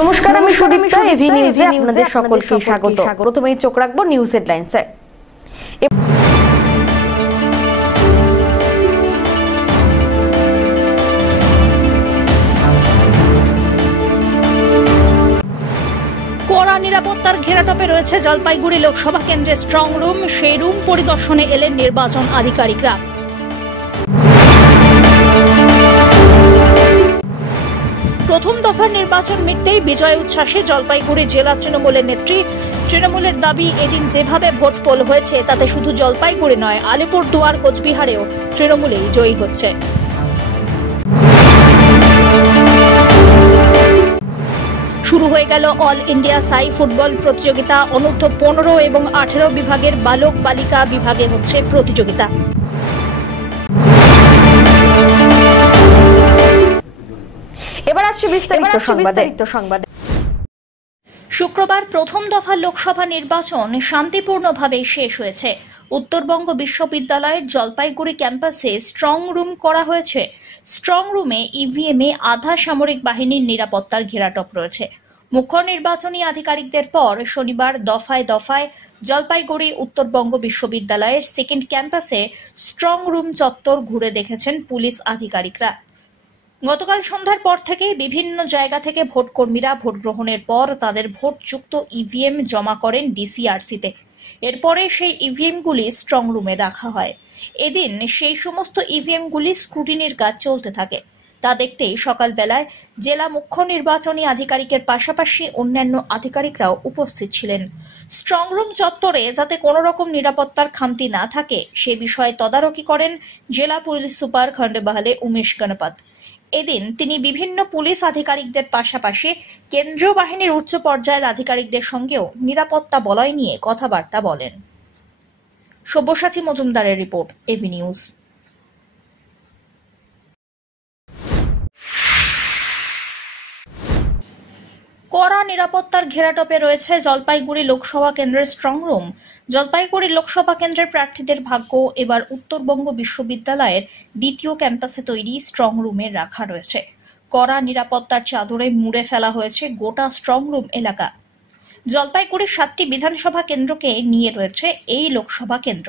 নমস্কার, আমি সুদীপ্তা। এভি নিউজে আপনাদের সকলকে স্বাগত। প্রথমেই চোখ রাখবো নিউজ হেডলাইন্সে। কড়া নিরাপত্তার ঘেরাটোপে রয়েছে জলপাইগুড়ি লোকসভা কেন্দ্রের স্ট্রং রুম। সেই রুম পরিদর্শনে এলেন নির্বাচন আধিকারিকরা। প্রথম দফার নির্বাচন মিটতেই বিজয় উচ্ছ্বাসে জলপাইগুড়ি জেলা তৃণমূলের নেত্রী। তৃণমূলের দাবি, এদিন যেভাবে ভোট পোল হয়েছে তাতে শুধু জলপাইগুড়ি নয়, আলিপুরদুয়ার, কোচবিহারেও তৃণমূলেই জয়ী হচ্ছে। শুরু হয়ে গেল অল ইন্ডিয়া সাই ফুটবল প্রতিযোগিতা। অনূর্ধ্ব 15 এবং 18 বিভাগের বালক বালিকা বিভাগে হচ্ছে প্রতিযোগিতা। এবার আসছে বিস্তারিত সংবাদে। শুক্রবার প্রথম দফা লোকসভা নির্বাচন শান্তিপূর্ণভাবে শেষ হয়েছে। উত্তরবঙ্গ বিশ্ববিদ্যালয়ের জলপাইগুড়ি ক্যাম্পাসে স্ট্রং রুম করা হয়েছে। স্ট্রং রুমে ইভিএমে আধা সামরিক বাহিনীর নিরাপত্তার ঘেরাটোপ রয়েছে। মুখ্য নির্বাচনী আধিকারিকদের পর শনিবার দফায় দফায় জলপাইগুড়ি উত্তরবঙ্গ বিশ্ববিদ্যালয়ের সেকেন্ড ক্যাম্পাসে স্ট্রং রুম চত্বর ঘুরে দেখেছেন পুলিশ আধিকারিকরা। গতকাল সন্ধ্যার পর থেকে বিভিন্ন জায়গা থেকে ভোটকর্মীরা ভোট গ্রহণের পর তাদের ভোটযুক্ত ইভিএম জমা করেন ডিসিআরসিতে। এরপরে সেই ইভিএমগুলি স্ট্রং রুমে রাখা হয়। এদিন সেই সমস্ত ইভিএমগুলি স্ক্রুটিনির কাজ চলতে থাকে। তা দেখতেই সকালবেলায় জেলা মুখ্য নির্বাচনী আধিকারিকের পাশাপাশি অন্যান্য আধিকারিকরাও উপস্থিত ছিলেন। স্ট্রং রুম চত্বরে যাতে কোনো রকম নিরাপত্তার খামতি না থাকে সে বিষয়ে তদারকি করেন জেলা পুলিশ সুপার খন্ডেবাহালে উমেশ গণপত। এদিন তিনি বিভিন্ন পুলিশ আধিকারিকদের পাশাপাশি কেন্দ্রীয় বাহিনীর উচ্চ পর্যায়ের আধিকারিকদের সঙ্গেও নিরাপত্তা বলয় নিয়ে কথাবার্তা বলেন। সব্যসাচী মজুমদারের রিপোর্ট, এভি নিউজ। কড়া নিরাপত্তার ঘেরাটোপে রয়েছে জলপাইগুড়ি লোকসভা কেন্দ্রের স্ট্রং রুম। জলপাইগুড়ি লোকসভা কেন্দ্রের প্রার্থীদের ভাগ্য এবার উত্তরবঙ্গ বিশ্ববিদ্যালয়ের দ্বিতীয় ক্যাম্পাসে তৈরি স্ট্রং রুমে রাখা রয়েছে। কড়া নিরাপত্তার চাদরে মুড়ে ফেলা হয়েছে গোটা স্ট্রং রুম এলাকা। জলপাইগুড়ির 7টি বিধানসভা কেন্দ্রকে নিয়ে রয়েছে এই লোকসভা কেন্দ্র।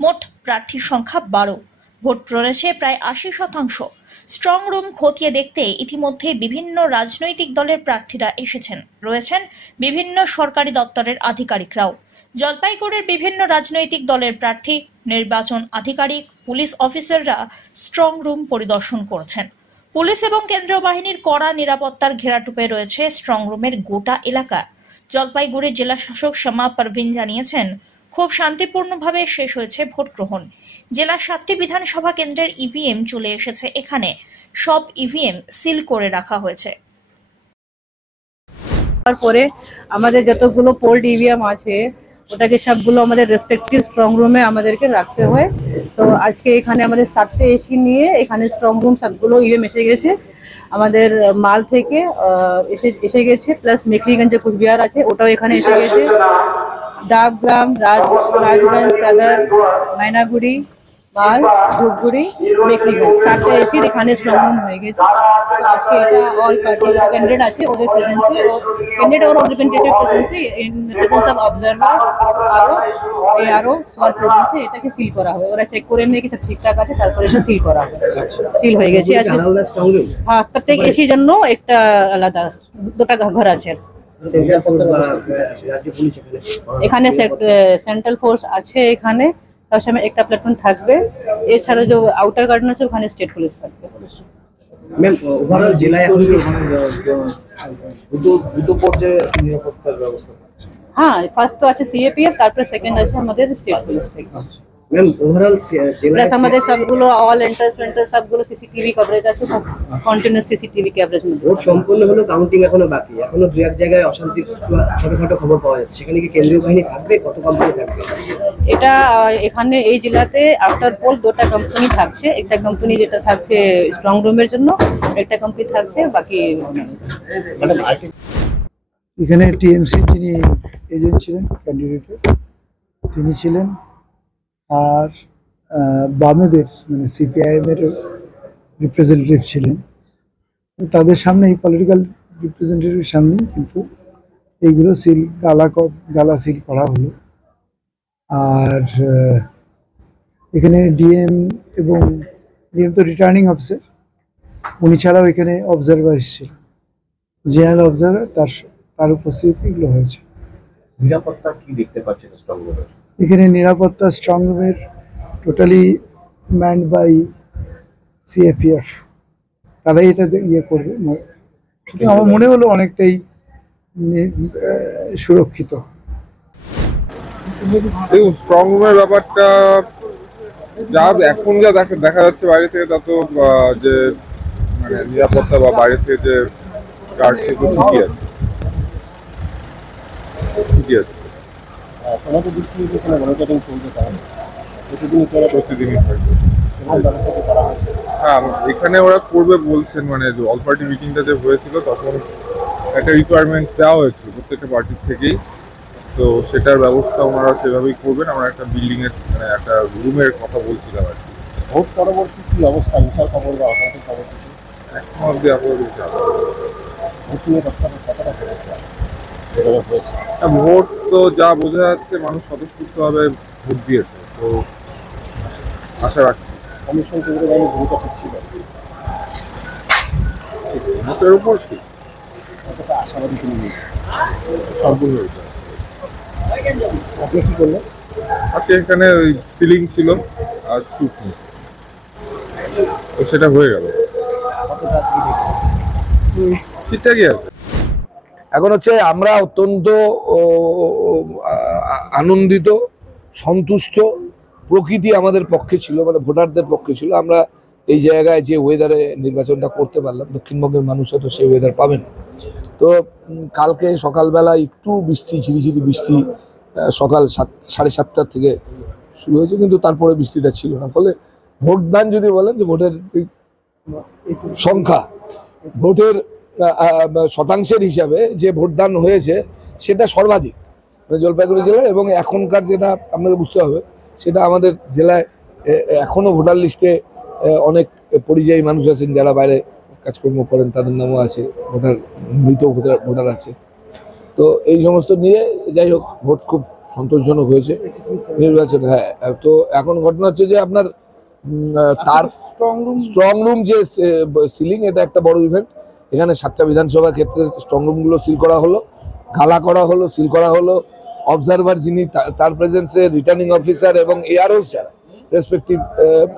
মোট প্রার্থীর সংখ্যা 12। ভোট পড়েছে প্রায় 80%। স্ট্রং রুম খতিয়ে দেখতে ইতিমধ্যে বিভিন্ন রাজনৈতিক দলের প্রার্থীরা এসেছেন। রয়েছেন বিভিন্ন সরকারি দপ্তরের আধিকারিকরাও। জলপাইগুড়ির বিভিন্ন রাজনৈতিক দলের প্রার্থী, নির্বাচন আধিকারিক, পুলিশ অফিসাররা স্ট্রং রুম পরিদর্শন করছেন। পুলিশ এবং কেন্দ্রীয় বাহিনীর কড়া নিরাপত্তার ঘেরাটোপে রয়েছে স্ট্রং রুমের গোটা এলাকা। জলপাইগুড়ির জেলা শাসক শামা পারভিন জানিয়েছেন, খুব শান্তিপূর্ণভাবে শেষ হয়েছে ভোট গ্রহণ। জেলার 7টি বিধানসভা কেন্দ্রের ইভিএম চলে এসেছে এখানে। সব ইভিএম সিল করে রাখা হয়েছে। তারপরে আমাদের যতগুলো পোল্ড ইভিএম আছে ওটাকে সবগুলো আমাদের রেসপেক্টিভ স্ট্রং রুমে আমাদেরকে রাখতে হয়। তো আজকে এখানে আমাদের 7টে এসি নিয়ে এখানে স্ট্রং রুম সবগুলো ইভিএম এসে গেছে। আমাদের মাল থেকে এসে গেছে, প্লাস মেখলিগঞ্জে কুচবিহার আছে ওটাও এখানে এসে গেছে। ডাবগ্রাম, রাজগঞ্জ, সদর, মাইনাগুড়ি, মাল, ধূপগুড়ি, মেখলিগঞ্জ 7টে এসির এখানে স্ট্রং রুম হয়ে গেছে। আজকে এটা অল পার্টি ক্যান্ডিডেট আছে ওদের প্রেজেন্সে, ক্যান্ডিডেট और রিপ্রেজেন্টেটিভ প্রেজেন্সে, ইন প্রেজেন্স অফ অবজারভার আরও সবার প্রেজেন্সে এটাকে সিল করা হবে। ওরা চেক করে নিয়ে কি সব ঠিকঠাক আছে, তারপরে এটা সিল করা হবে। সিল হয়ে গেছে আজকে। হ্যাঁ, প্রত্যেক এসির জন্য একটা আলাদা 2টা ঘর আছে। এখানে সেন্ট্রাল ফোর্স আছে, এখানে সবসময় একটা প্ল্যাটফর্ম থাকবে। এছাড়া যে আউটার গার্ডেন আছে ওখানে স্টেট পুলিশ থাকবে। ম্যাম, ওভারঅল জেলায় এখন দুটো পর্যায়ে নিরাপত্তার ব্যবস্থা? হ্যাঁ, ফার্স্ট তো আছে সিএপিএফ, তারপরে সেকেন্ড আছে আমাদের স্টেট পুলিশ থেকে। ম্যাম, ওভারঅল জেলায় আমাদের সবগুলো অল এন্ট্রান্স সবগুলো সিসিটিভি কভারেজ আছে, কন্টিনিউয়াস সিসিটিভি ক্যামেরাজ। ভোট সম্পূর্ণ হলো, কাউন্টিং এখনো বাকি। এখনো দু এক জায়গায় অশান্তি ছোটখাটো খবর পাওয়া যাচ্ছে। সেখানে কি কেন্দ্রীয় বাহিনী থাকবে? কত কোম্পানি থাকবে? এটা এখানে এই জেলাতে আফটার পোল 2টা কোম্পানি থাকছে। একটা কোম্পানি যেটা থাকছে স্ট্রং রুমের জন্য, একটা কোম্পানি থাকছে বাকি। এখানে টিএমসি যিনি এজেন্ট ছিলেন, ক্যান্ডিডেটের তিনি ছিলেন, আর বামেদের মানে সিপিআইএম এর রিপ্রেজেন্টেটিভ ছিলেন। তাদের সামনে এই পলিটিক্যাল রিপ্রেজেন্টেটিভ সামনেই, কিন্তু এইগুলো গালা সিল করা হলো। আর এখানে ডিএম এবং ডিএম তো রিটার্নিং অফিসার, উনি ছাড়াও এখানে অবজারভার এসেছিল, জেনারেল অবজারভার, তার উপস্থিতিতে এগুলো হয়েছে। নিরাপত্তা কি দেখতে পাচ্ছেন স্ট্রং রুমের? এখানে নিরাপত্তা স্ট্রং রুমের টোটালি ম্যান্ড বাই সিএপিএফ, তারাই এটা ইয়ে করবে। আমার মনে হলো অনেকটাই সুরক্ষিত। দেখুন, স্ট্রং রুমের ব্যাপারটা যা এখন যা দেখা যাচ্ছে বাইরে থেকে, তা তো যে মানে নিরাপত্তা বা বাইরে থেকে যে গার্ড, সেগুলো ঠিকই আছে, ঠিকই আছে। তোমাদের দিক থেকে যেখানে মনিটরিং চলছে, তাহলে প্রতিদিনই তোরা প্রতিদিনই থাকবে। ব্যবস্থা কি করা হয়েছে? হ্যাঁ, এখানে ওরা করবে বলছেন। মানে যে অল পার্টি মিটিংটা যে হয়েছিল, তখন একটা রিকোয়ারমেন্টস দেওয়া হয়েছিল প্রত্যেকটা পার্টির থেকেই, তো সেটার ব্যবস্থা ওনারা সেভাবেই করবেন। আমরা একটা বিল্ডিং এর মানে একটা রুমের কথা বলছিলাম আর কি। ভোট পরবর্তী কি অবস্থা, ইনসার খবর বা অর্থনৈতিক খবর কিছু? এখন অব্দি আপাতত ভোট নিয়ে কতটা সমস্যা যেভাবে হয়েছে? ভোট তো যা বোঝা যাচ্ছে, মানুষ স্বতঃস্ফূর্তভাবে ভোট দিয়েছে, তো আশা রাখছি। কমিশন সেগুলো বাইরে ভূমিকা ঠিক ছিল, ভোটের উপর কি কতটা আশাবাদী তিনি নেই? সম্পূর্ণ হয়েছে। আপনি কি করলেন? আচ্ছা, এখানে ওই সিলিং ছিল আর স্কুটনি, তো সেটা হয়ে গেল, কতটা কি দেখলেন? ঠিকঠাকই আছে। এখন হচ্ছে আমরা অত্যন্ত আনন্দিত, সন্তুষ্ট। প্রকৃতি আমাদের পক্ষে ছিল, মানে ভোটারদের পক্ষে ছিল। আমরা এই জায়গায় যে ওয়েদারে নির্বাচনটা করতে পারলাম, দক্ষিণবঙ্গের মানুষ হয়তো সেই ওয়েদার পাবেন। তো কালকে সকালবেলা একটু বৃষ্টি, ঝিরিঝিরি বৃষ্টি সকাল 7:30 থেকে শুরু হয়েছে, কিন্তু তারপরে বৃষ্টিটা ছিল না। ফলে ভোটদান যদি বলেন যে ভোটের সংখ্যা, ভোটের শতাংশের হিসাবে যে ভোটদান হয়েছে, সেটা সর্বাধিক জলপাইগুড়ি জেলায়। এবং এখনকার যেটা আপনাকে বুঝতে হবে, সেটা আমাদের জেলায় এখনও ভোটার লিস্টে অনেক পরিযায়ী মানুষ আছেন যারা বাইরে কাজকর্ম করেন, তাদের নামও আছে, মৃত ভোটার আছে। তো এই সমস্ত নিয়ে যাই হোক, ভোট খুব সন্তোষজনক হয়েছে নির্বাচন। হ্যাঁ, তো এখন ঘটনা হচ্ছে যে আপনার তার স্ট্রং রুম যে সিলিং, এটা একটা বড় ইভেন্ট। এখানে 7টা বিধানসভা ক্ষেত্রে স্ট্রং রুমগুলো সিল করা হলো, গালা করা হলো, সিল করা হলো। অবজারভার যিনি, তার প্রেজেন্সে রিটার্নিং অফিসার এবং এআরও যারা রেসপেক্টিভ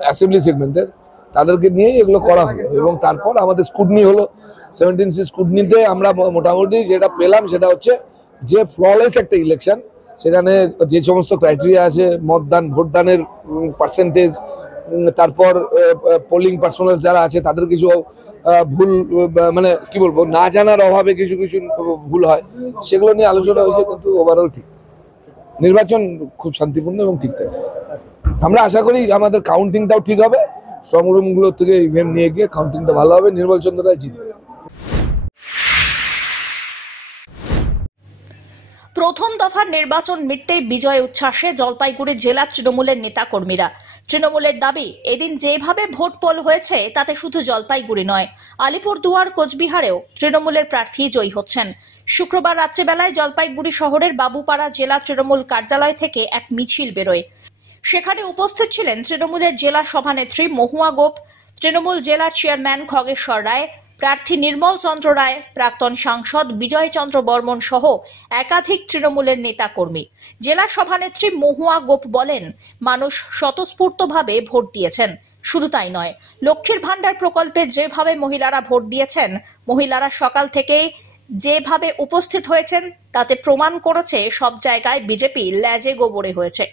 অ্যাসেম্বলি সেগমেন্টের, তাদেরকে নিয়েই এগুলো করা হলো। এবং তারপর আমাদের স্কুটনি হলো। 17C স্কুটনিতে আমরা মোটামুটি যেটা পেলাম, সেটা হচ্ছে যে ফ্ললেস একটা ইলেকশন। সেখানে যে সমস্ত ক্রাইটেরিয়া আছে, মতদান, ভোটদানের পার্সেন্টেজ, তারপর পোলিং পার্সোনাল যারা আছে তাদের কিছু ভুল, মানে কি বলবো, না জানার অভাবে কিছু কিছু ভুল হয়, সেগুলো নিয়ে আলোচনা হয়েছে। কিন্তু ওভারঅল ঠিক, নির্বাচন খুব শান্তিপূর্ণ এবং ঠিক থাকে। আমরা আশা করি আমাদের কাউন্টিংটাও ঠিক হবে, স্ট্রং রুমগুলো থেকে ইভিএম নিয়ে গিয়ে কাউন্টিংটা ভালো হবে, নির্মল চন্দ্র রায় জিতবে। প্রথম দফার নির্বাচন মিটতেই বিজয় উচ্ছ্বাসে জলপাইগুড়ি জেলা তৃণমূলের নেতা কর্মীরা। তৃণমূলের দাবি, এদিন যেভাবে ভোট পোল হয়েছে তাতে শুধু জলপাইগুড়ি নয়, আলিপুরদুয়ার, কোচবিহারেও তৃণমূলের প্রার্থী জয়ী হচ্ছেন। শুক্রবার রাত্রিবেলায় জলপাইগুড়ি শহরের বাবুপাড়া জেলা তৃণমূল কার্যালয় থেকে এক মিছিল বেরোয়। সেখানে উপস্থিত ছিলেন তৃণমূলের জেলা সভানেত্রী মহুয়া গোপ, তৃণমূল জেলা চেয়ারম্যান খগেশ্বর রায়, প্রার্থী নির্মল চন্দ্র রায়, প্রাক্তন সাংসদ বিজয় চন্দ্র বর্মন সহ একাধিক তৃণমূলের নেতা কর্মী। জেলা সভানেত্রী মহুয়া গোপ বলেন, মানুষ স্বতঃস্ফূর্তভাবে ভোট দিয়েছেন। শুধু তাই নয়, লক্ষ্মীর ভান্ডার প্রকল্পে যেভাবে মহিলারা ভোট দিয়েছেন, মহিলারা সকাল থেকেই যেভাবে উপস্থিত হয়েছেন, তাতে প্রমাণ করেছে সব জায়গায় বিজেপি ল্যাজে গোবরে হয়েছে।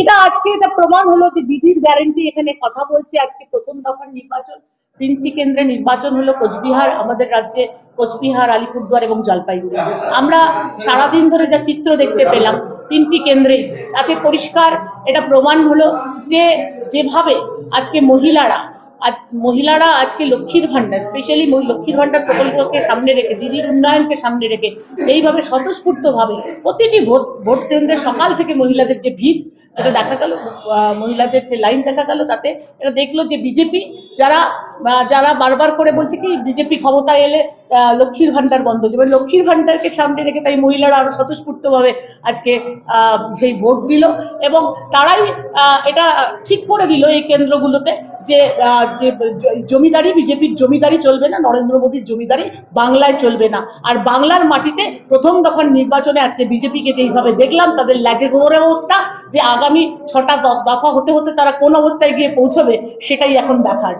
এটা প্রমাণ হলো যে দিদির গ্যারান্টি এখানে কথা বলছে। আজকে প্রথম দফার নির্বাচন, 3টি কেন্দ্রে নির্বাচন হলো কোচবিহার, আমাদের রাজ্যে কোচবিহার, আলিপুরদুয়ার এবং জলপাইগুড়ি। আমরা সারাদিন ধরে যা চিত্র দেখতে পেলাম 3টি কেন্দ্রে, তাতে পরিষ্কার এটা প্রমাণ হলো যে যেভাবে আজকে মহিলারা আজকে লক্ষ্মীর ভান্ডার, স্পেশালি লক্ষ্মীর ভান্ডার প্রকল্পকে সামনে রেখে, দিদির উন্নয়নকে সামনে রেখে, সেইভাবে স্বতঃস্ফূর্তভাবে প্রতিটি ভোট কেন্দ্রে সকাল থেকে মহিলাদের যে ভিড়, এটা দেখা গেল, মহিলাদের যে লাইন দেখা গেল, তাতে এটা দেখলো যে বিজেপি যারা বারবার করে বলছে কি বিজেপি ক্ষমতায় এলে লক্ষ্মীর ভান্ডার বন্ধ হয়ে যাবে, লক্ষ্মীর ভান্ডারকে সামনে রেখে তাই মহিলারা আরো স্বতঃস্ফূর্তভাবে আজকে সেই ভোট দিল এবং তারাই এটা ঠিক করে দিল এই কেন্দ্রগুলোতে যে জমিদারি, বিজেপির জমিদারি চলবে না, নরেন্দ্র মোদীর জমিদারি বাংলায় চলবে না। আর বাংলার মাটিতে প্রথম দফার নির্বাচনে আজকে বিজেপিকে যেইভাবে দেখলাম, তাদের লাজে গোবরের অবস্থা, যে আগামী 6টা দফা হতে হতে তারা কোন অবস্থায় গিয়ে পৌঁছবে সেটাই এখন দেখার।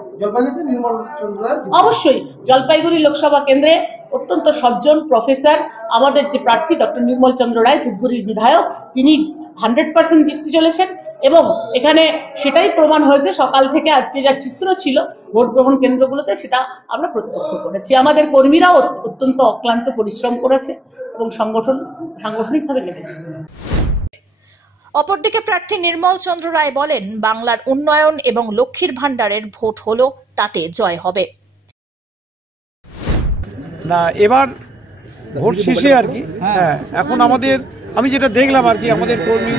অবশ্যই জলপাইগুড়ি লোকসভা কেন্দ্রে অত্যন্ত সজ্জন প্রফেসর আমাদের যে প্রার্থী ডক্টর নির্মল চন্দ্র রায়, ধূপগুড়ির বিধায়ক, তিনি 100% জিততে চলেছেন এবং এখানে সেটাই প্রমাণ হয়েছে। সকাল থেকে আজকে যা চিত্র ছিল ভোট গ্রহণ কেন্দ্রগুলোতে সেটা আমরা প্রত্যক্ষ করেছি। আমাদের কর্মীরাও অত্যন্ত অক্লান্ত পরিশ্রম করেছে এবং সাংগঠনিকভাবে কেটেছে। অপরদিকে প্রার্থী নির্মল চন্দ্র রায় বলেন, বাংলার উন্নয়ন এবং লক্ষ্মীর ভান্ডারের ভোট হলো, তাতে জয় হবে না। এবার ভোট শেষে আর কি, হ্যাঁ, এখন আমি যেটা দেখলাম আর কি, আমাদের কর্মী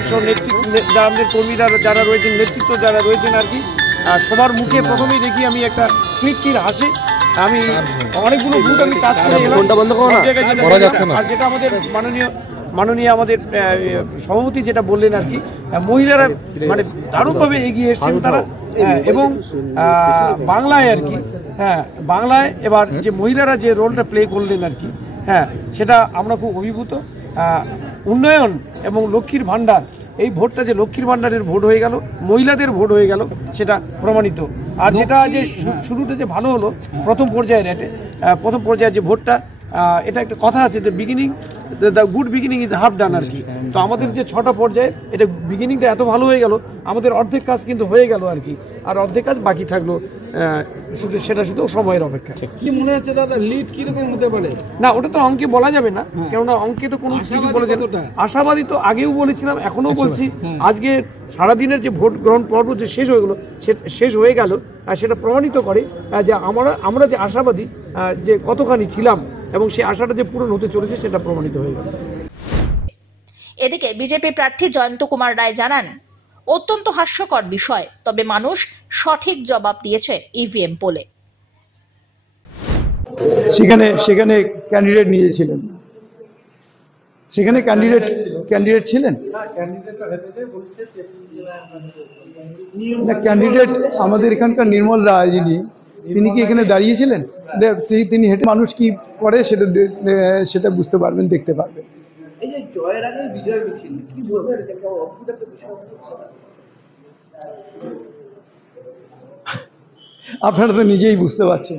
আমাদের কর্মীরা যারা রয়েছেন, নেতৃত্ব যারা রয়েছেন আর কি, সবার মুখে প্রথমেই দেখি আমি একটা তৃপ্তির হাসি। আমি অনেকগুলো বুথ আমি কাজ করে এলাম, আর যেটা আমাদের মাননীয় আমাদের সভাপতি যেটা বললেন আর কি, মহিলারা মানে দারুণভাবে এগিয়ে এসছেন তারা, এবং বাংলায় আর কি, হ্যাঁ, বাংলায় এবার যে মহিলারা যে রোলটা প্লে করলেন আর কি, হ্যাঁ, সেটা আমরা খুব অভিভূত। উন্নয়ন এবং লক্ষ্মীর ভান্ডার, এই ভোটটা যে লক্ষ্মীর ভান্ডারের ভোট হয়ে গেল, মহিলাদের ভোট হয়ে গেল, সেটা প্রমাণিত। আর যেটা যে শুরুতে যে ভালো হলো প্রথম পর্যায়ে যে ভোটটা, এটা একটা কথা আছে যে the good beginning is half done আর কি। তো আমাদের যে 6টা পর্যায়ে এটা বিগিনিংটা এত ভালো হয়ে গেল, আমাদের অর্ধেক কাজ কিন্তু হয়ে গেল আর কি, আর অর্ধেক কাজ বাকি থাকলো, সেটা শুধু সময়ের অপেক্ষা। কি মনে হচ্ছে দাদা, লিড কিরকম হতে পারে? না, ওটা তো অঙ্কে বলা যাবে না, কেননা অঙ্কে তো কোনো কিছু বলা যাবে না। আশাবাদী তো আগেও বলেছিলাম, এখনো বলছি। আজকে সারাদিনের যে ভোট গ্রহণ পর্ব যে শেষ হয়ে গেল, সেটা প্রমাণিত করে যে আমরা যে আশাবাদী যে কতখানি ছিলাম এবং সেই আশাটা যে পূরণ হতে চলেছে সেটা প্রমাণিত হয়ে গেল। এদিকে বিজেপি প্রার্থী জয়ন্ত কুমার রায় জানান, অত্যন্ত হাস্যকর বিষয়, তবে মানুষ সঠিক জবাব দিয়েছে ইভিএম পোলে। সেখানে ক্যান্ডিডেট নিয়েছিলেন, সেখানে ক্যান্ডিডেট ছিলেন না। ক্যান্ডিডেট আমাদের এখানকার নির্মল রায় যিনি, তিনি কি এখানে দাঁড়িয়েছিলেন? তিনি হেঁটে মানুষ কি করে সেটা বুঝতে পারবেন, দেখতে পারবেন। এই যে জয়ের আগে বিজয় মিছিল, কি বলবেন? অদ্ভুত একটা বিষয়। আপনারা তো নিজেই বুঝতে পারছেন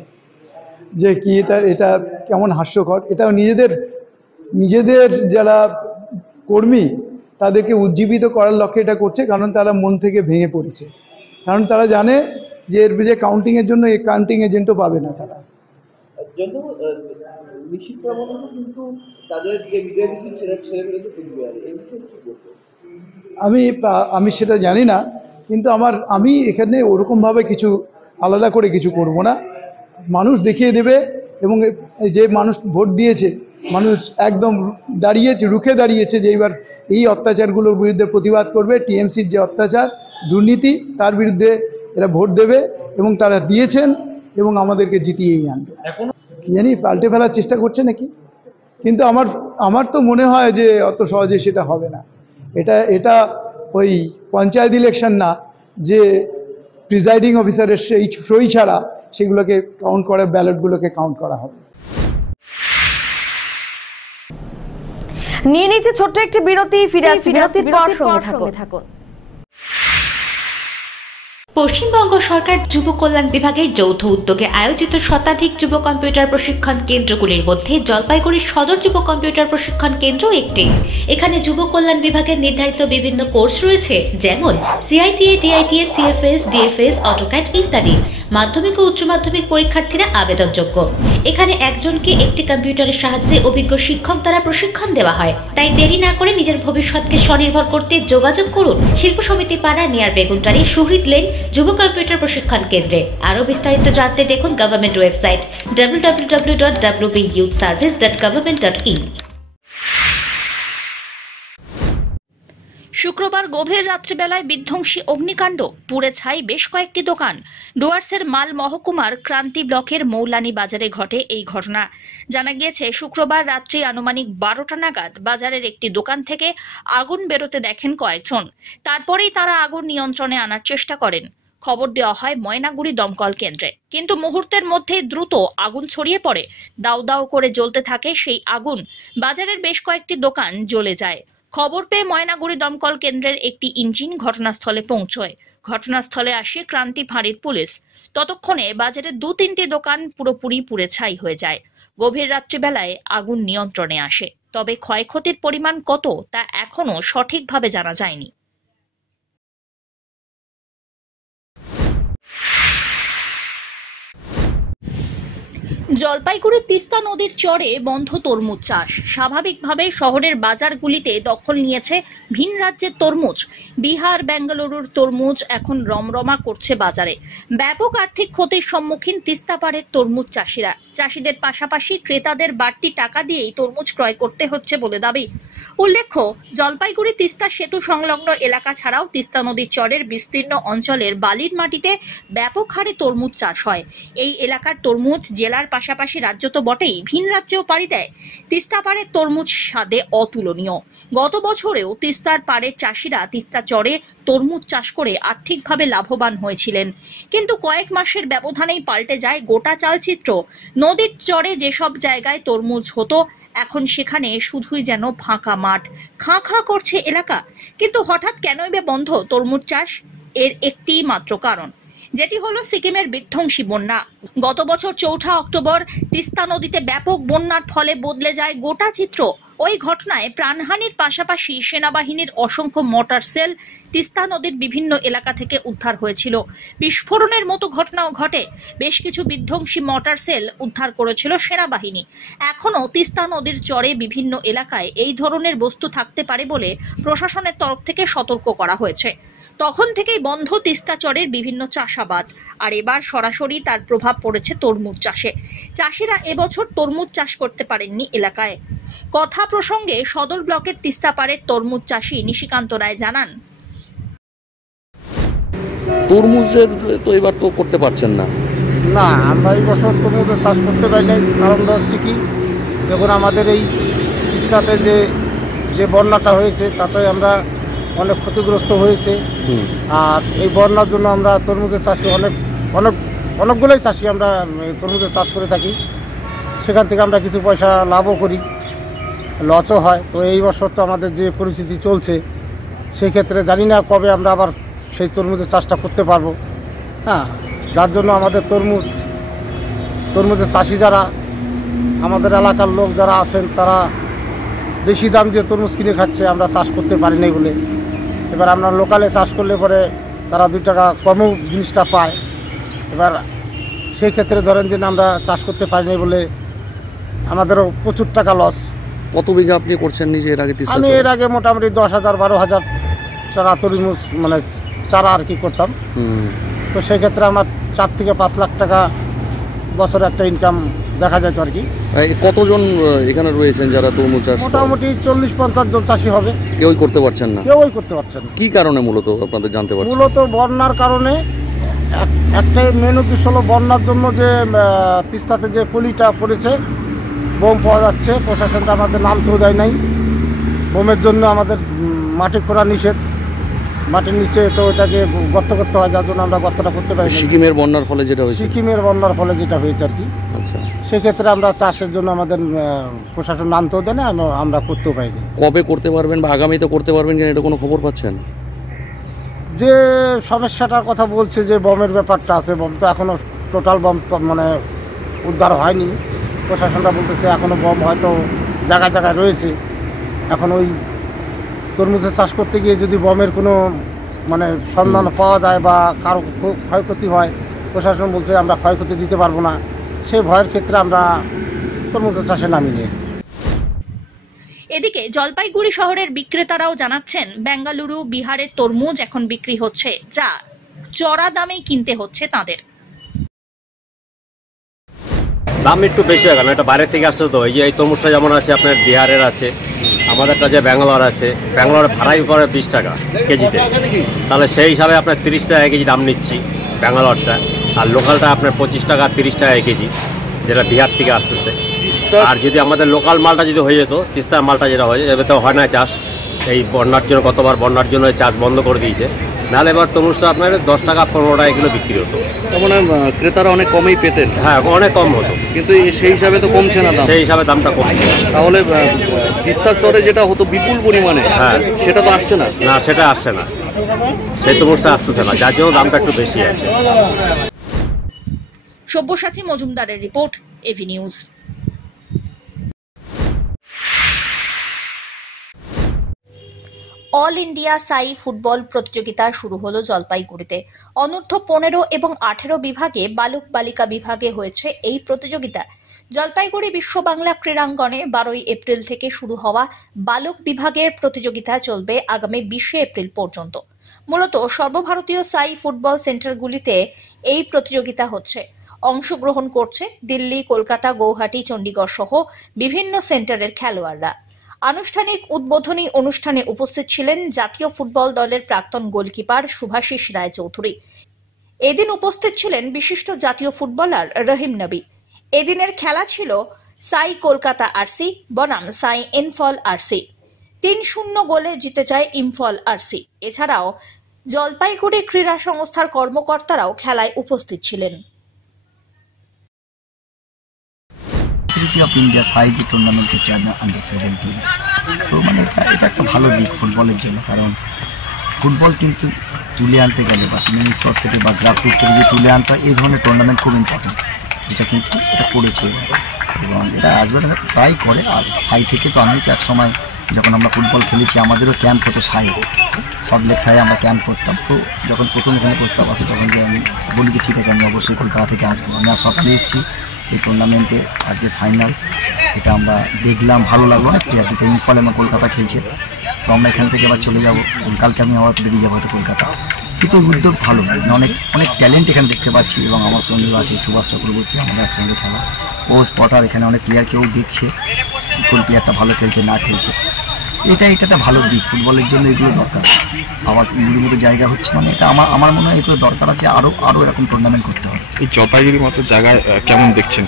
যে কি এটা কেমন হাস্যকর। এটা নিজেদের যারা কর্মী তাদেরকে উজ্জীবিত করার লক্ষ্যে এটা করছে, কারণ তারা মন থেকে ভেঙে পড়েছে, কারণ তারা জানে যে এর যে কাউন্টিংয়ের জন্য এই কাউন্টিং এজেন্টও পাবে না তারা। কিন্তু তাদের যে বিজয় মিছিল আমি সেটা জানি না, কিন্তু আমি এখানে ওরকমভাবে কিছু আলাদা করে কিছু করব না। মানুষ দেখিয়ে দেবে, এবং যে মানুষ ভোট দিয়েছে, মানুষ একদম রুখে দাঁড়িয়েছে যে এবার এই অত্যাচারগুলোর বিরুদ্ধে প্রতিবাদ করবে। টিএমসির যে অত্যাচার, দুর্নীতি, তার বিরুদ্ধে এরা ভোট দেবে এবং তারা দিয়েছেন এবং আমাদেরকে জিতিয়েই আনবে। কি জানি পাল্টে ফেলার চেষ্টা করছে নাকি, কিন্তু আমার তো মনে হয় যে অত সহজে সেটা হবে না। এটা ওই পঞ্চায়েত ইলেকশন না যে প্রিজাইডিং অফিসারের সেই সই ছাড়া সেগুলোকে কাউন্ট করা, ব্যালটগুলোকে কাউন্ট করা হবে। নিয়ে নিচ্ছে ছোট্ট একটি বিরতি, ফিরে আসছি বিরতির পর, সঙ্গে থাকুন। পশ্চিমবঙ্গ সরকার যুব কল্যাণ বিভাগের যৌথ উদ্যোগে আয়োজিত শতাধিক যুব কম্পিউটার প্রশিক্ষণ কেন্দ্রগুলির মধ্যে জলপাইগুড়ি সদর যুব কম্পিউটার প্রশিক্ষণ কেন্দ্র একটি। এখানে যুব কল্যাণ বিভাগের নির্ধারিত বিভিন্ন কোর্স রয়েছে, যেমন সিআইটিএ, ডিআইটিএ, সিএফএস, ডিএফএস, অটোক্যাড ইত্যাদি। মাধ্যমিক ও উচ্চ মাধ্যমিক পরীক্ষার্থীরা আবেদনযোগ্য। এখানে একজনকে একটি কম্পিউটারের সাহায্যে অভিজ্ঞ শিক্ষক দ্বারা প্রশিক্ষণ দেওয়া হয়। তাই দেরি না করে নিজের ভবিষ্যৎকে স্বনির্ভর করতে যোগাযোগ করুন শিল্প সমিতি পাড়া, নিয়ার বেগুনটারি, শহীদ লেন যুব কম্পিউটার প্রশিক্ষণ কেন্দ্রে। আরও বিস্তারিত জানতে দেখুন গভর্নমেন্ট ওয়েবসাইট www.wbyouthservice.government.in। শুক্রবার গভীর রাত্রিবেলায় বিধ্বংসী অগ্নিকাণ্ড, পুড়ে ছাই বেশ কয়েকটি দোকান। ডুয়ার্সের মাল মহকুমার ক্রান্তি ব্লকের মৌলানি বাজারে ঘটে এই ঘটনা। জানা গিয়েছে, শুক্রবার রাত্রি আনুমানিক 12টা নাগাদ বাজারের একটি দোকান থেকে আগুন বেরোতে দেখেন কয়েকজন। তারপরেই তারা আগুন নিয়ন্ত্রণে আনার চেষ্টা করেন। খবর দেওয়া হয় ময়নাগুড়ি দমকল কেন্দ্রে, কিন্তু মুহূর্তের মধ্যেই দ্রুত আগুন ছড়িয়ে পড়ে। দাউ দাউ করে জ্বলতে থাকে সেই আগুন। বাজারের বেশ কয়েকটি দোকান জ্বলে যায়। খবর পেয়ে ময়নাগুড়ি দমকল কেন্দ্রের একটি ইঞ্জিন ঘটনাস্থলে পৌঁছয়। ঘটনাস্থলে আসে ক্রান্তি ফাঁড়ির পুলিশ। ততক্ষণে বাজারের 2-3টি দোকান পুরোপুরি পুড়ে ছাই হয়ে যায়। গভীর রাত্রিবেলায় আগুন নিয়ন্ত্রণে আসে, তবে ক্ষয়ক্ষতির পরিমাণ কত তা এখনো সঠিকভাবে জানা যায়নি। জলপাইগুড়ির তিস্তা নদীর চরে বন্ধ তরমুজ চাষ। স্বাভাবিকভাবে শহরের বাজারগুলিতে দখল নিয়েছে ভিন রাজ্যের তরমুজ। বিহার, বেঙ্গালুরুর তরমুজ এখন রমরমা করছে বাজারে। ব্যাপক আর্থিক ক্ষতির সম্মুখীন তিস্তা পাড়ের তরমুজ চাষিরা। চাষিদের পাশাপাশি ক্রেতাদের বাড়তি টাকা দিয়েই তরমুজ ক্রয় করতে হচ্ছে বলে দাবি। উল্লেখ্য, জলপাইগুড়ি তিস্তা সেতু সংলগ্ন এলাকা ছাড়াও তিস্তা নদীর চরের বিস্তীর্ণ অঞ্চলের বালির মাটিতে ব্যাপক হারে তরমুজ চাষ হয়। এই এলাকার তরমুজ জেলার পাশাপাশি রাজ্য তো বটেই, ভিন রাজ্যেও পাড়ি দেয়। তিস্তা পাড়ের তরমুজ স্বাদে অতুলনীয়। গত বছরেও তিস্তার পাড়ের চাষিরা তিস্তা চরে তরমুজ চাষ করে আর্থিকভাবে লাভবান হয়েছিলেন, কিন্তু কয়েক মাসের ব্যবধানেই পাল্টে যায় গোটা চালচিত্র। নদীর চরে যেসব জায়গায় তরমুজ হতো, এখন সেখানে শুধুই যেন ফাঁকা মাঠ। খাঁ খাঁ করছে এলাকা। কিন্তু হঠাৎ কেনই বা বন্ধ তরমুজ চাষ? এর একটি মাত্র কারণ, যেটি হলো সিকিমের বিধ্বংসী বন্যা। গত বছর 4 অক্টোবর তিস্তা নদীতে ব্যাপক বন্যার ফলে বদলে যায় গোটা চিত্র। ওই ঘটনায় প্রাণহানির পাশাপাশি সেনাবাহিনীর অসংখ্য মোটর সেল তিস্তা নদীর বিভিন্ন এলাকা থেকে উদ্ধার হয়েছিল। বিস্ফোরণের মতো ঘটনাও ঘটে। বেশ কিছু বিধ্বংসী মোটর সেল উদ্ধার করেছিল সেনাবাহিনী। এখনও তিস্তা নদীর চরে বিভিন্ন এলাকায় এই ধরনের বস্তু থাকতে পারে বলে প্রশাসনের তরফ থেকে সতর্ক করা হয়েছে। তখন থেকেই বন্ধ তিস্তা চরের বিভিন্ন চাষাবাদ, আর এবার সরাসরি তার প্রভাব পড়েছে তরমুজ চাষে। চাষিরা এবছর তরমুজ চাষ করতে পারেননি এলাকায়। কথা প্রসঙ্গে সদর ব্লকের তিস্তাপাড়ের তরমুজ চাষী নিশিকান্ত রায় জানান, তরমুজের তো এবার তো করতে পারছেন না। না, আমরা এই বছর তরমুজের চাষ করতে পারি নাই। কারণটা হচ্ছে কি, দেখুন আমাদের এই তিস্তাতে যে বন্যাটা হয়েছে তাতে আমরা অনেক ক্ষতিগ্রস্ত হয়েছে। আর এই বন্যার জন্য আমরা তরমুজের চাষি অনেকগুলোই চাষি আমরা তরমুজের চাষ করে থাকি। সেখান থেকে আমরা কিছু পয়সা লাভও করি, লসও হয়। তো এই বছর তো আমাদের যে পরিস্থিতি চলছে, সেই ক্ষেত্রে জানি না কবে আমরা আবার সেই তরমুজের চাষটা করতে পারবো। হ্যাঁ, যার জন্য আমাদের তরমুজের চাষি যারা, আমাদের এলাকার লোক যারা আছেন, তারা বেশি দাম দিয়ে তরমুজ কিনে খাচ্ছে, আমরা চাষ করতে পারি নাই বলে। এবার আমরা লোকালে চাষ করলে পরে তারা 2 টাকা কমও জিনিসটা পায়। এবার সেই ক্ষেত্রে ধরেন যে আমরা চাষ করতে পারি নাই বলে আমাদেরও প্রচুর টাকা লস। কত বিঘা আপনি করছেন নিজে এর আগে? আমি এর আগে মোটামুটি 10,000-12,000 চারা তরমুজ মানে চারা আর কি করতাম। তো সেই ক্ষেত্রে আমার 4 থেকে 5 লাখ টাকা বছরে একটা ইনকাম দেখা যেত আর কি। কতজন এখানে রয়েছেন যারা তরমুজ চাষ? মোটামুটি 40-50 জন চাষি হবে। কেউই করতে পারছেন না? কেউই করতে পারছেন না। কি কারণে মূলত আপনাদের জানতে পারছেন? মূলত বন্যার কারণে। একটাই মেন উদ্দেশ্য হলো বন্যার জন্য যে তিস্তাতে যে পলিটা পড়েছে, বোম পাওয়া যাচ্ছে। প্রশাসনটা আমাদের নামতেও দেয় নাই। বোমের জন্য আমাদের মাটি খোঁড়া নিষেধ। মাটির নিচে তো ওটাকে গর্ত করতে হয়, যার জন্য আমরা গর্তটা করতে পারি। সিকিমের বন্যার ফলে যেটা হয়েছে? সিকিমের বন্যার ফলে যেটা হয়েছে আর কি। আচ্ছা, সেক্ষেত্রে আমরা চাষের জন্য আমাদের প্রশাসন নামতেও দেয় না, আমরা করতেও পারিনি। কবে করতে পারবেন বা আগামীতে করতে পারবেন কিনা এটা কোনো খবর পাচ্ছেন? যে সমস্যাটার কথা বলছে যে বমের ব্যাপারটা আছে, বম তো এখনও টোটাল বম তো মানে উদ্ধার হয়নি। প্রশাসনটা বলতেছে এখনও বম হয়তো জায়গায় জায়গায় রয়েছে। এখন ওই তরমুজের চাষ করতে গিয়ে যদি বমের কোনো মানে সন্ধান পাওয়া যায় বা কারো ক্ষয়ক্ষতি হয়, প্রশাসন বলছে আমরা ক্ষয়ক্ষতি দিতে পারবো না। সেই ভয়ের ক্ষেত্রে আমরা তরমুজের চাষে নামিনি। এদিকে জলপাইগুড়ি শহরের বিক্রেতারাও জানাচ্ছেন, বেঙ্গালুরু, বিহারের তরমুজ এখন বিক্রি হচ্ছে, যা চড়া দামেই কিনতে হচ্ছে তাদের। দাম একটু বেশি হয়, কারণ এটা বাইরে থেকে আসছে। তো এই তরমুজটা যেমন আছে আপনার বিহারের আছে, আমাদেরটা যে ব্যাঙ্গালোর আছে, ব্যাঙ্গালোরে ভাড়াই পড়ে 20 টাকা কেজিতে, তাহলে সেই হিসাবে আপনার 30 টাকা কেজি দাম নিচ্ছি ব্যাঙ্গালোরটা, আর লোকালটা আপনার 25 টাকা 30 টাকা কেজি, যেটা বিহার থেকে আসতেছে। আর যদি আমাদের লোকাল মালটা যদি হয়ে যেত, তিস্তার মালটা যেটা হয়ে এবার তো হয় না চাষ, এই বন্যার জন্য কতবার বন্যার জন্য চাষ বন্ধ করে দিয়েছে, নাহলে এবার তরমুজটা আপনার 10 টাকা 15 টাকা কিলো বিক্রি হতো। তার মানে ক্রেতারা অনেক কমেই পেতেন। হ্যাঁ, অনেক কম হতো, কিন্তু সেই হিসাবে তো কমছে না দাম। সেই হিসাবে দামটা কমছে। তাহলে তিস্তার চরে যেটা হতো বিপুল পরিমাণে, হ্যাঁ, সেটা তো আসছে না। না, সেটা আসছে না, সেই তরমুজটা আসতেছে না, যার জন্য দামটা একটু বেশি আছে। সব্যসাচী মজুমদারের report, AV news. All India SAI football প্রতিযোগিতা শুরু হলো জলপাইগুড়িতে। অনূর্ধ্ব 15 এবং 18 বিভাগে, বালক বালিকা বিভাগে হয়েছে এই প্রতিযোগিতা। জলপাইগুড়ি বিশ্ব বাংলা ক্রীড়াঙ্গনে 12 এপ্রিল থেকে শুরু হওয়া বালক বিভাগের প্রতিযোগিতা চলবে আগামী 20 এপ্রিল পর্যন্ত। মূলত সর্বভারতীয় সাই ফুটবল সেন্টারগুলিতে এই প্রতিযোগিতা হচ্ছে। অংশগ্রহণ করছে দিল্লি, কলকাতা, গৌহাটি, চণ্ডীগড় সহ বিভিন্ন সেন্টারের খেলোয়াড়রা। আনুষ্ঠানিক উদ্বোধনী অনুষ্ঠানে উপস্থিত ছিলেন জাতীয় ফুটবল দলের প্রাক্তন গোলকিপার শুভাশিস রায়চৌধুরী। এদিন উপস্থিত ছিলেন বিশিষ্ট জাতীয় ফুটবলার রহিম নবী। এদিনের খেলা ছিল সাই কলকাতা আরসি বনাম সাই ইনফল আরসি। 3-0 গোলে জিতে যায় ইনফল আরসি। এছাড়াও জলপাইগুড়ি ক্রীড়া সংস্থার কর্মকর্তারাও খেলায় উপস্থিত ছিলেন। অফ ইন্ডিয়া সাই যে টুর্নামেন্ট হচ্ছে আন্ডার 17, তো মানে এটা একটা ভালো দিক ফুটবলের জন্য, কারণ ফুটবল কিন্তু তুলে আনতে গেলে বা মিনি স্তর থেকে বা গ্রাসরুট থেকে যে তুলে আনতে হয়, এই ধরনের টুর্নামেন্ট খুব ইম্পর্টেন্ট, যেটা কিন্তু এটা করেছে এবং এটা আসবে ট্রাই করে। আর সাই থেকে তো আমি তো এক সময় যখন আমরা ফুটবল খেলেছি আমাদেরও ক্যাম্প হতো সাই, সল্টলেক সাই আমরা ক্যাম্প করতাম। তো যখন প্রথম এখানে প্রস্তাব আসে তখন যে আমি বলি যে ঠিক আছে আমি অবশ্যই কলকাতা থেকে আসবো। আমি আর সকালে এসেছি এই টুর্নামেন্টে, আজকে ফাইনাল, এটা আমরা দেখলাম, ভালো লাগলো। অনেক প্লেয়ার, দুটো ইনফল এবং কলকাতা খেলছে, তো আমরা এখান থেকে আবার চলে যাবো, কালকে আমি আবার বেরিয়ে যাবো হয়তো কলকাতা। কিন্তু উদ্যোগ ভালো, অনেক অনেক ট্যালেন্ট এখানে দেখতে পাচ্ছি এবং আমার সঙ্গেও আছে সুভাষ চক্রবর্তী, আমরা একসঙ্গে খেলা, ও স্পটার, এখানে অনেক প্লেয়ারকেও দেখছে কোন প্লেয়ারটা ভালো খেলছে না খেলছে। এটা একটা ভালো দিক, ফুটবলের জন্য এগুলো দরকার। আবার এগুলোর মতো জায়গা হচ্ছে, মানে এটা আমার মনে হয় এগুলো দরকার আছে, আরও এরকম টুর্নামেন্ট করতে হবে। এই জলপাইগুড়ির মতো জায়গায় কেমন দেখছেন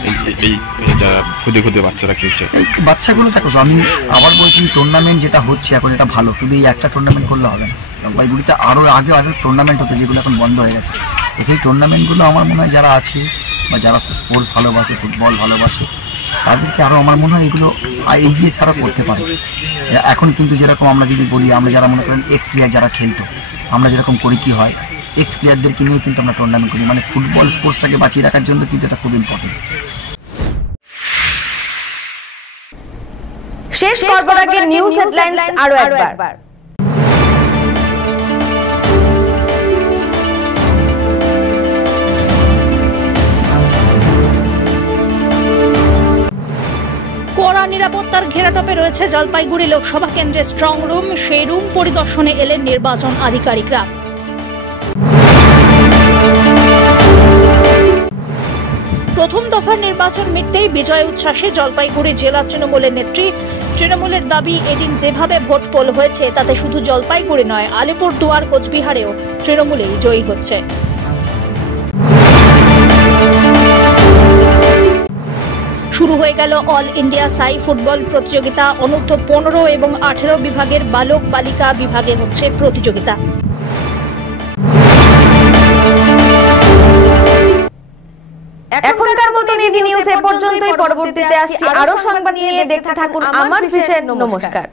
এই যারা খুদে খুদে বাচ্চারা খেলছে? এই বাচ্চাগুলো দেখো, আমি আবার বলছি টুর্নামেন্ট যেটা হচ্ছে এখন এটা ভালো, শুধু এই একটা টুর্নামেন্ট করলে হবে না। জলপাইগুড়িতে আরও আগে টুর্নামেন্ট হতো যেগুলো এখন বন্ধ হয়ে গেছে, তো সেই টুর্নামেন্টগুলো আমার মনে হয় যারা আছে বা যারা স্পোর্টস ভালোবাসে, ফুটবল ভালোবাসে, তাদেরকে আরও আমার মনে হয় এগুলো এগিয়ে ছাড়া করতে পারে। এখন কিন্তু যেরকম আমরা যদি বলি, আমরা যারা মনে করেন এক্স প্লেয়ার যারা খেলতো, আমরা যেরকম করি কী হয়, এক্স প্লেয়ারদেরকে নিয়েও কিন্তু আমরা টুর্নামেন্ট করি, মানে ফুটবল স্পোর্টসটাকে বাঁচিয়ে রাখার জন্য কিন্তু এটা খুব ইম্পর্টেন্ট। শেষ করবার আগে নিউজ হেডলাইনস আরো একবার। কড়া নিরাপত্তার ঘেরাটোপে রয়েছে জলপাইগুড়ি লোকসভা কেন্দ্রের স্ট্রং রুম। সেই রুম পরিদর্শনে এলেন নির্বাচন আধিকারিকরা। প্রথম দফার নির্বাচন মিটতেই বিজয় উচ্ছ্বাসে জলপাইগুড়ি জেলা তৃণমূলের নেত্রী। তৃণমূলের দাবি, এদিন যেভাবে ভোট পোল হয়েছে তাতে শুধু জলপাইগুড়ি নয়, আলিপুরদুয়ার, কোচবিহারেও তৃণমূলেই জয়ী হচ্ছে। শুরু হয়ে গেল অল ইন্ডিয়া সাই ফুটবল প্রতিযোগিতা। অনূর্ধ্ব 15 এবং 18 বিভাগের বালক বালিকা বিভাগে হচ্ছে প্রতিযোগিতা। এখনকার মতো এভি নিউজ এ পর্যন্তই। পরবর্তীতে আসছি আরো সংবাদ নিয়ে, দেখতে থাকুন আমার বিশেষ। নমস্কার।